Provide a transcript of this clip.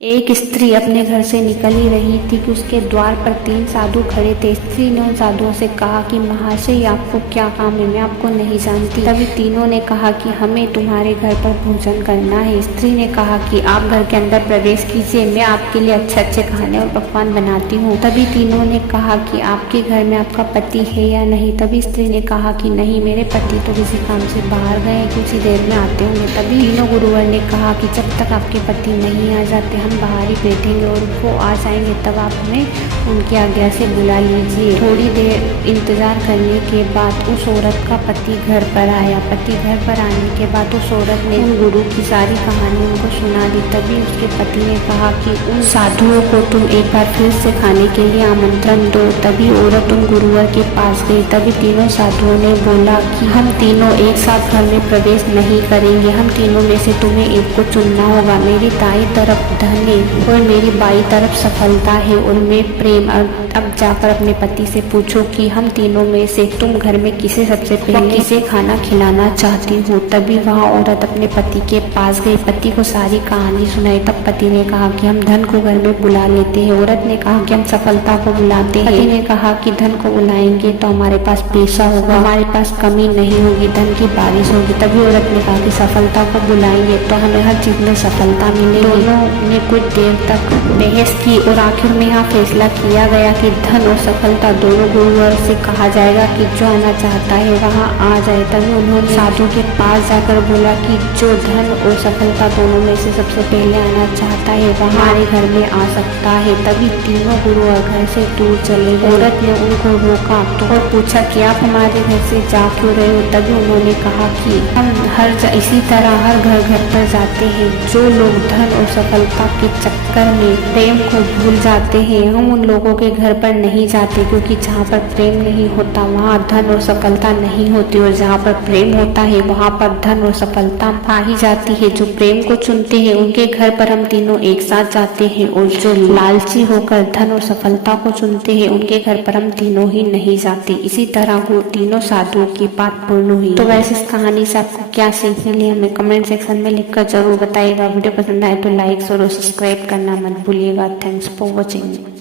एक स्त्री अपने घर से निकल ही रही थी कि उसके द्वार पर 3 साधु खड़े थे। स्त्री ने उन साधुओं से कहा कि महाशय, आपको क्या काम है, मैं आपको नहीं जानती। तभी तीनों ने कहा कि हमें तुम्हारे घर पर भोजन करना है। स्त्री ने कहा कि आप घर के अंदर प्रवेश कीजिए, मैं आपके लिए अच्छे अच्छे खाने और पकवान बनाती हूँ। तभी तीनों ने कहा कि आपके घर में आपका पति है या नहीं। तभी स्त्री ने कहा कि नहीं, मेरे पति तो किसी काम से बाहर गए, कुछ ही देर में आते होंगे। तभी तीनों गुरुवर ने कहा कि जब तक आपके पति नहीं आ जाते हम बाहर ही बैठेंगे और वो आ जाएंगे तब आप हमें उनकी आज्ञा से बुला लीजिए। थोड़ी देर इंतजार करने के बाद उस औरत का पति घर पर आया। पति घर पर आने के बाद उस औरत ने उन गुरु की सारी कहानी उनको सुना दी। तभी उसके पति ने कहा कि उन साधुओं को तुम एक बार फिर से खाने के लिए आमंत्रण दो। तभी औरत उन गुरुवर के पास गई। तभी तीनों साधुओं ने बोला कि हम तीनों एक साथ घर में प्रवेश नहीं करेंगे, हम तीनों में से तुम्हें एक को चुनना होगा। मेरी दाई तरफ धन है और मेरी बाई तरफ सफलता है और मैं प्रेम। अब जाकर अपने पति से पूछो कि हम तीनों में से तुम घर में किसे सबसे पहले किसे खाना खिलाना चाहती हो। तभी वहाँ औरत अपने पति के पास गई, पति को सारी कहानी सुनाई। तब पति ने कहा कि हम धन को घर में बुला लेते हैं। औरत ने कहा कि हम सफलता को बुलाते हैं। पति ने कहा कि धन को बुलाएंगे तो हमारे पास पैसा होगा, हमारे पास कमी नहीं होगी, धन की बारिश होगी। तभी औरत ने कहा कि सफलता को बुलाएंगे तो हमें हर चीज में सफलता मिलेगी। दोनों ने कुछ देर तक बहस की और आखिर में यहाँ फैसला किया गया कि धन और सफलता दोनों गुरुवर से कहा जाएगा कि जो आना चाहता है वहाँ आ जाए। तभी उन्होंने साधु के पास जाकर बोला कि जो धन और सफलता दोनों में से सबसे पहले आना चाहता है वह हमारे घर में आ सकता है। तभी तीनों गुरुवर घर से दूर चले गए। औरत ने उनको रोका तो और पूछा कि आप हमारे घर से जा क्यों रहे हो। तभी उन्होंने कहा कि हम इसी तरह हर घर पर जाते हैं। जो लोग धन और सफलता के चक्कर में प्रेम को भूल जाते हैं, हम उन लोगों के घर पर नहीं जाते, क्योंकि जहाँ पर प्रेम नहीं होता वहाँ धन और सफलता नहीं होती और जहाँ पर प्रेम होता है वहाँ पर धन और सफलता आ ही जाती है। जो प्रेम को चुनते हैं उनके घर पर हम तीनों एक साथ जाते हैं और जो लालची होकर धन और सफलता को चुनते हैं उनके घर पर हम तीनों ही नहीं जाते। इसी तरह वो तीनों साधुओं की बात पूर्ण हुई। तो वैसे इस कहानी से आपको क्या सीख मिली हमें कमेंट सेक्शन में लिखकर जरूर बताइएगा। वीडियो पसंद आए तो लाइक और सब्सक्राइब करना मत भूलिएगा। Thanks for watching.